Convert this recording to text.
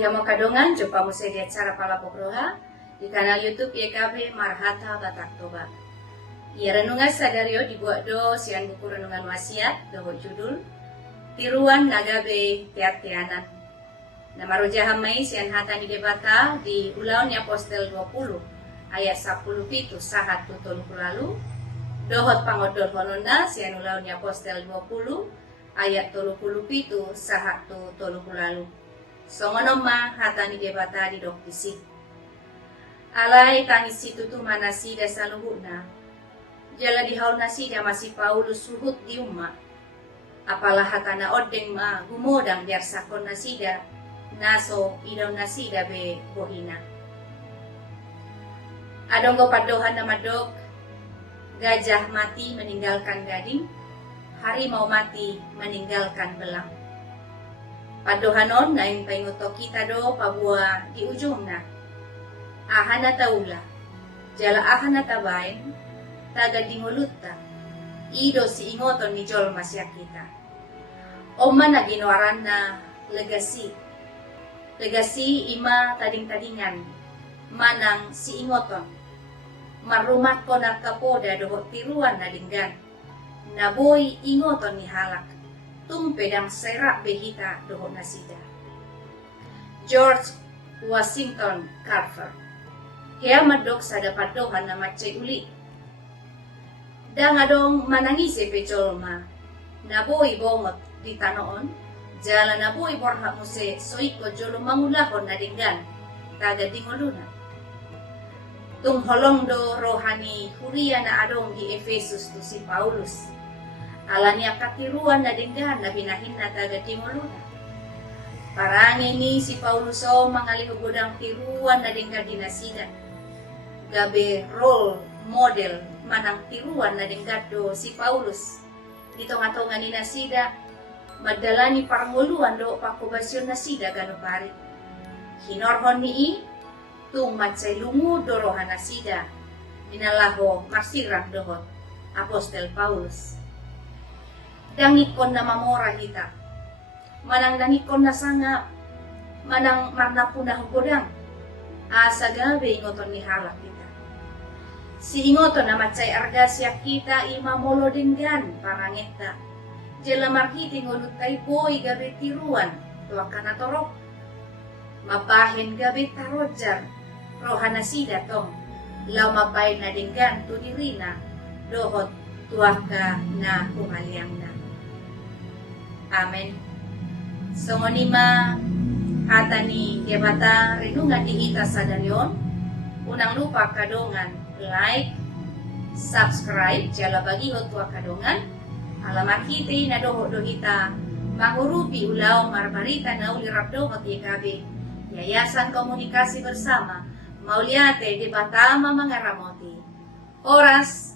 Iha mo kadongan, jumpa mo sa di acara Palapokroha di kanal YouTube YKB Marhata Bataktoba. Ia renungan sadario dibuat do sian buku renungan wasiat do judul Tiruan Nagabe Tiat-tianan. Nama roja hamai sian hatani debata di Ulaun Apostel 20 ayat 10 pitu sahat tutun lalu. Dohot pangodol honona sian Ulaun Apostel 20 ayat 30 pitu sahat tutun lalu. Songonoma hatani debata di doktisi. Alai tangis situ tu manasi da saluhuna. Jala di haul nasi da masih Paulus suhut di umma. Apalah hatana odeng ma gumodang biar sakon nasida naso idaw nasida be bohina. Adonggo padohan na madog, gajah mati meninggalkan gading, harimau mati meninggalkan belang. Padohanon na yung painguto kita do pabua di ujung na. Ahana taula, jala ahana tabain, taga dinguluta, ido si ingoton ni jol masya kita. Oma na ginawaran na legasi. Legasi ima tading-tadingan, manang si ingoton. Marumat ko na kapoda doho tiruan na dinggan, naboy ingoton ni halak. Tumpedang serak behita doho nasida. George Washington Carver. Kaya madok sa dapat dohan na macay uli. Dangadong manangisi pejolma. Naboy bongot di tanoon. Jala naboy borha muse soiko jolo mangulahon na dinggan. Taga dingoluna. Tung holong do rohani huria na adong di Efesus to si Paulus. Alanya katiruan na dinggan na binahin na taga timuluna. Parang ini si Paulus o mangalihugudang tiruan na dinggan dinasida. Gabe role model manang tiruan na dinggan do si Paulus. Dito nga to nga ni nasida, madalani paranguluan do pakubasyon nasida gano pari. Hinorhon ni tung matsay lungu dorohan nasida. Minalaho marsirang dohot Apostel Paulus. Dangikon na mamora hita. Manang dangikon na sangap. Manang marnapu na hugodang. Asa gabi ingoton ni halak kita. Si ingoton na matsay argasya kita imamolo dinggan parangeta. Jela markiti ngunut kay boy gabi tiruan. Tuwaka na torok. Mabahin gabi tarojar. Rohana sida tong. Law mapay na dinggan tu dirina. Dohot tuwaka na kumaliang na. Amen. So ngonima hatani debata renungan dihita sa daryon. Unang lupa kadongan like, subscribe, jala bagi hotwa kadongan. Alamat kita na doho dohita mahurupi ulaw marbarita na ulirap dohot YKB. Yayasan Komunikasi Bersama Mauliate debata mga ramoti. Oras